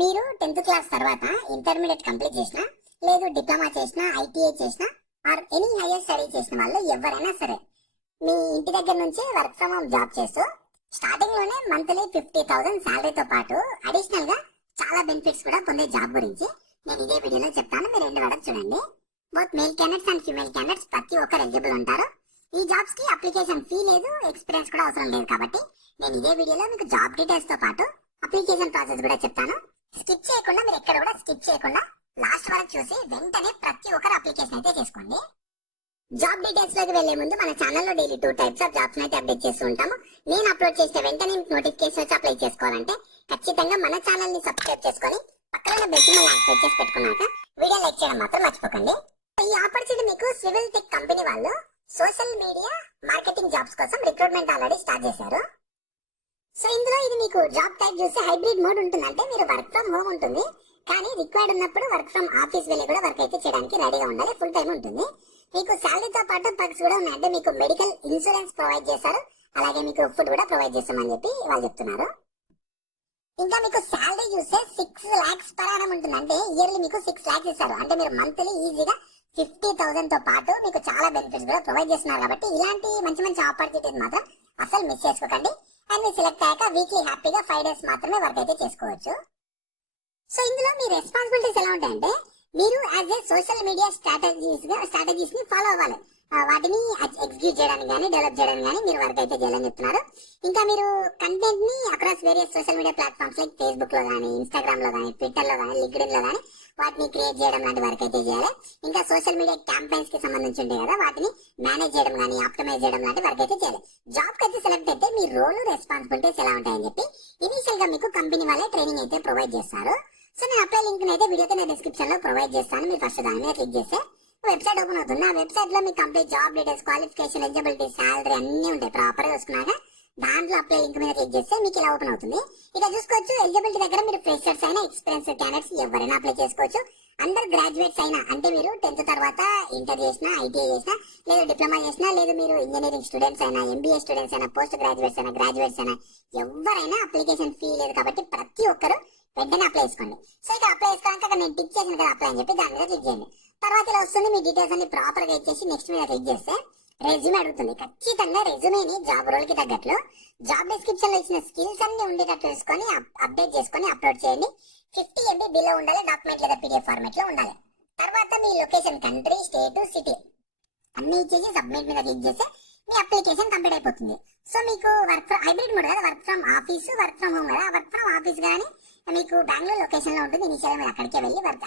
మీరు 10th class తర్వాత intermediate complete చేసినా, లేదు డిప్లొమా చేసినా, ఐటీఐ చేసినా ఆర్ ఎనీ హైయర్ స్టడీ చేసిన వాళ్ళు ఎవరైనా సరే మీ ఇంటి దగ్గర నుంచే వర్క్ ఫ్రమ్ హోమ్ జాబ్ చేస్తూ స్టార్టింగ్ లోనే మంత్లీ 50,000 శాలరీతో పాటు అడిషనల్ గా చాలా బెనిఫిట్స్ కూడా పొందే జాబ్ గురించి నేను ఇదే వీడియోలో చెప్తాను. మీరు రెండు వరకు చూడండి. Both male candidates and female candidates ప్రతి ఒక్కరు ఎలిజిబుల్ ఉంటారు. ఈ జాబ్స్ కి అప్లికేషన్ ఫీ లేదు, ఎక్స్పీరియన్స్ కూడా అవసరం లేదు. కాబట్టి నేను ఇదే వీడియోలో మీకు జాబ్ డీటెయిల్స్ తో పాటు అప్లికేషన్ ప్రాసెస్ కూడా చెప్తాను. స్కిప్ చేయకుండా, మీరు ఎక్కడ కూడా స్కిప్ చేయకుండా లాస్ట్ వరకు చూసి వెంటనే ప్రతి ఒక్కరు అప్లికేషన్ అయితే చేసుకోండి. జాబ్ డీటెయిల్స్ లోకి వెళ్లే ముందు మన ఛానల్లో డైలీ 2 టైప్స్ ఆఫ్ జాబ్స్ అయితే అప్డేట్ చేస్తూ ఉంటాము. నేను అప్లోడ్ చేసిన వెంటనే నోటిఫికేషన్ వచ్చి అప్లై చేసుకోవాలంటే ఖచ్చితంగా మన ఛానల్ ని సబ్స్క్రైబ్ చేసుకొని పక్కన బెల్ సింబల్ యాక్టివేట్ చేసి పెట్టుకున్నాక వీడియో లైక్ చేయడం మాత్రం మర్చిపోకండి. ఈ ఆపర్చునిటీ మీకు సివిల్ టెక్ కంపెనీ వాళ్ళు సోషల్ మీడియా మార్కెటింగ్ జాబ్స్ కోసం రిక్రూట్మెంట్ ఆల్రెడీ స్టార్ట్ చేశారు. సో ఇందులో ఇది మీకు జాబ్ టైప్ చూస్తే హైబ్రిడ్ మోడ్ ఉంటుందంటే మీరు వర్క్ ఫ్రమ్ హోమ్ ఉంటుంది, కానీ రిక్వైర్డ్ ఉన్నప్పుడు వర్క్ ఫ్రమ్ ఆఫీస్ వెళ్ళి కూడా వర్క్ అయితే చేయడానికి రెడీగా ఉండాలి. ఫుల్ టైం ఉంటుంది. మీకు శాలరీతో పాటు పర్క్స్ కూడా ఉన్నాయి. అంటే మీకు మెడికల్ ఇన్సూరెన్స్ ప్రొవైడ్ చేస్తారు, అలాగే మీకు ఫుడ్ కూడా ప్రొవైడ్ చేస్తామని చెప్పి వాళ్ళు చెప్తున్నారు. ఇంకా మీకు శాలరీ చూస్తే 6 lakhs per annum ఉంటుంది. అంటే ఇయర్లీ మీకు 6 lakhs ఇస్తారు. అంటే మీరు మంత్లీ ఈజీగా 50,000 తో పాటు మీకు చాలా బెనిఫిట్స్ కూడా ప్రొవైడ్ చేస్తున్నారు. కాబట్టి ఇలాంటి మంచి మంచి ఆపర్చునిటీస్ మాత్రం అసలు మిస్ చేసుకోకండి. అండ్ మీరు సెలెక్ట్ అయ్యాక వీక్లీ హ్యాపీగా 5 days మాత్రమే వర్క్ అయితే చేసుకోవచ్చు. సో ఇందులో మీ రెస్పాన్సిబిలిటీస్ ఎలా ఉంటాయంటే మీరు as a social media strategies ని ఫాలో అవ్వాలి. వాటిని ఎగ్జిక్యూట్ చేయడానికి కానీ డెవలప్ చేయడానికి కానీ మీరు వర్క్ అయితే చేయాలని చెప్తున్నారు. ఇంకా మీరు కంటెంట్ ని across various social media platforms like Facebook లో కానీ, ఇన్స్టాగ్రామ్ లో కానీ, ట్విట్టర్ లో కానీ, లింక్డ్ఇన్ లో కానీ వాటిని క్రియేట్ చేయడం లాంటి వర్క్ అయితే చేయాలి. ఇంకా సోషల్ మీడియా క్యాంపెయిన్స్ కి సంబంధించి ఉంటాయి కదా, వాటిని మేనేజ్ చేయడం కానీ ఆప్టిమైజ్ చేయడం లాంటి వర్క్ అయితే చేయాలి. జాబ్ కి అయితే సెలెక్ట్ అయితే మీ రోల్ రెస్పాన్సిబిలిటీస్ ఎలా ఉంటాయని చెప్పి ఇనిషియల్ గా మీకు కంపెనీ వాళ్ళే ట్రైనింగ్ అయితే ప్రొవైడ్ చేస్తారు. సో నేను అప్లై లింక్ అయితే వీడియో కింద డిస్క్రిప్షన్ లో ప్రొవైడ్ చేస్తాను. మీరు ఫస్ట్ దాని మీద క్లిక్ చేస్తే వెబ్సైట్ ఓపెన్ అవుతుంది. ఆ వెబ్సైట్ లో మీ complete job details, qualification, eligibility, salary అన్ని ఉంటాయి. ప్రాపర్ గా చూసుకున్నాక దాంట్లో అప్లై లింక్ మీద క్లిక్ చేస్తే మీకు ఇలా ఓపెన్ అవుతుంది. ఇక చూసుకోవచ్చు ఎలిజిబిలిటీ దగ్గర మీరు ఫ్రెషర్స్ అయినా ఎక్స్పీరియన్స్ క్యాండిడేట్స్ ఎవరైనా అప్లై చేసుకోవచ్చు. అందరు గ్రాడ్యుయేట్స్ అయినా, అంటే మీరు 10th తర్వాత ఇంటర్ చేసినా, ఐటీఐ చేసినా, లేదు డిప్లొమా చేసినా, లేదు మీరు ఇంజనీరింగ్ స్టూడెంట్స్ అయినా, ఎంబీఏ స్టూడెంట్స్ అయినా, పోస్ట్ గ్రాడ్యుయేట్స్ అయినా, గ్రాడ్యుయేట్స్ అయినా ఎవరైనా అప్లికేషన్ ఫీ లేదు. కాబట్టి ప్రతి ఒక్కరు వెంటనే అప్లై చేసుకోండి. సో ఇక అప్లై చేసుకోవడానికి అక్కడ నేను టిక్ చేసిన కదా అప్లై అని చెప్పి దాని మీద క్లిక్ చేయండి. తర్వాత ఇలా వస్తుంది. మీ డీటెయిల్స్ అన్ని ప్రాపర్ గా ఇచ్చేసి నెక్స్ట్ మీద క్లిక్ చేస్తే రెజ్యూమే అడుగుతుంది. ఖచ్చితంగా రెజ్యూమేని జాబ్ రోల్ కి తగ్గట్లు జాబ్ డిస్క్రిప్షన్ లో ఇచ్చిన స్కిల్స్ అన్ని ఉండేటట్టు చూసుకొని అప్డేట్ చేసుకొని అప్లోడ్ చేయండి. 50 MB బిలో ఉండాలి. డాక్యుమెంట్ లేదా పీడిఎఫ్ ఫార్మాట్ లో ఉండాలి. తర్వాత మీ లొకేషన్, కంట్రీ, స్టేట్, సిటీ అన్ని ఇచ్చేసి సబ్మిట్ మీద క్లిక్ చేస్తే మీ అప్లికేషన్ కంప్లీట్ అయిపోతుంది. సో మీకు వర్క్ ఫ్రమ్ హైబ్రిడ్ మోడ్ కదా, work from office, work from home కదా. వర్క్ ఫ్రమ్ ఆఫీస్ కానీ మీకు బెంగళూరు లొకేషన్ లో ఉంటుంది. ఇనిషియల్ మీరు అక్కడికే వెళ్ళి వర్క్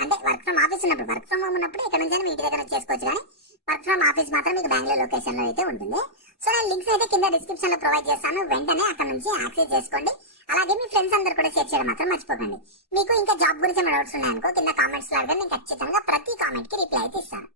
ఫ్రమ్ ఆఫీస్ ఉన్నప్పుడు, వర్క్ ఫ్రమ్ హోమ్ ఉన్నప్పుడు ఇక్కడ నుంచి మీ ఇంటి దగ్గర చేసుకోవచ్చు. కానీ వర్క్ ఫ్రమ్ ఆఫీస్ మాత్రం మీకు బెంగళూరు లొకేషన్ లో అయితే ఉంటుంది. సో నేను లింక్స్ అయితే కింద డిస్క్రిప్షన్ లో ప్రొవైడ్ చేస్తాను. వెంటనే అక్కడ నుంచి యాక్సెస్ చేసుకోండి. అలాగే మీ ఫ్రెండ్స్ అందరు కూడా షేర్ చేయడం మాత్రం మర్చిపోకండి. మీకు ఇంకా జాబ్ గురించి ఏమైనా డౌట్స్ ఉన్నాయనుకో కింద కామెంట్స్ లో అడగండి. నేను ఖచ్చితంగా ప్రతి కామెంట్ కి రిప్లై అయితే ఇస్తాను.